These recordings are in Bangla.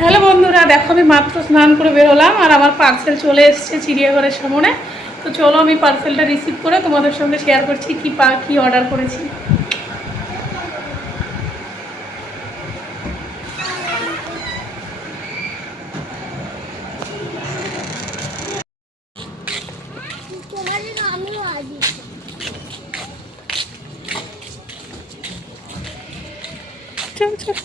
হ্যালো বন্ধুরা, দেখো আমি মাত্র স্নান করে বেরোলাম আর আমার পার্সেল চলে এসেছে চিড়িয়াঘরের সামনে। তো চলো আমি পার্সেলটা রিসিভ করে তোমাদের সঙ্গে শেয়ার করছি কি অর্ডার করেছি। চল চল।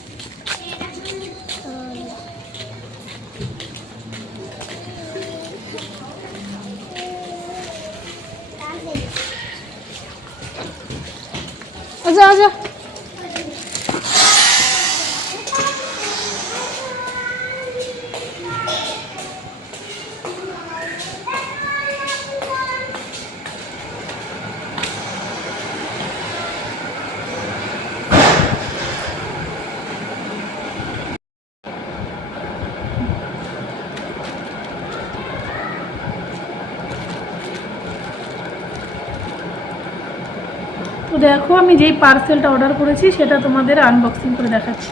আচ্ছা আচ্ছা। তো দেখো আমি যেই পার্সেলটা অর্ডার করেছি সেটা তোমাদের আনবক্সিং করে দেখাচ্ছি।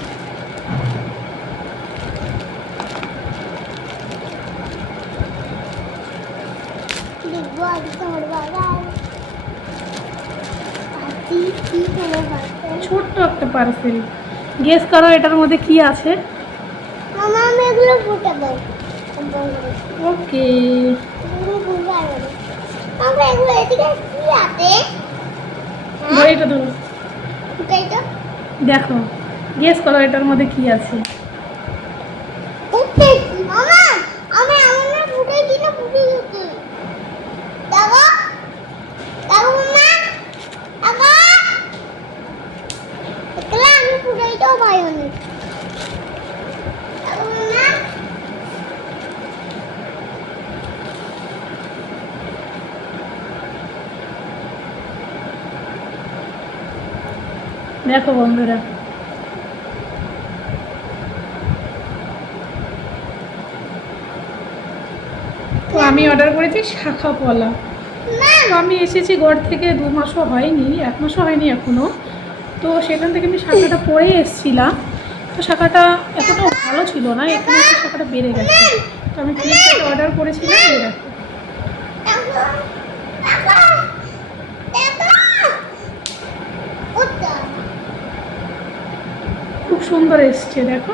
ছোট্ট একটা পার্সেল, গেস করো এটার মধ্যে কি আছে। ওকে, দেখো গেস করো এটার মধ্যে কি আছে। দেখো বন্ধুরা, তো আমি অর্ডার করেছি শাখা পলা। তো আমি এসেছি ঘর থেকে 2 মাসও হয়নি, 1 মাসও হয়নি এখনো। তো সেখান থেকে আমি শাখাটা পরে এসেছিলাম। তো শাখাটা এতটাও ভালো ছিল না, এখানে একটু শাখাটা বেড়ে গেছে। তো আমি ফ্লিপকার্টে অর্ডার করেছিলাম। এই দেখো, খুব সুন্দর এসছে দেখো।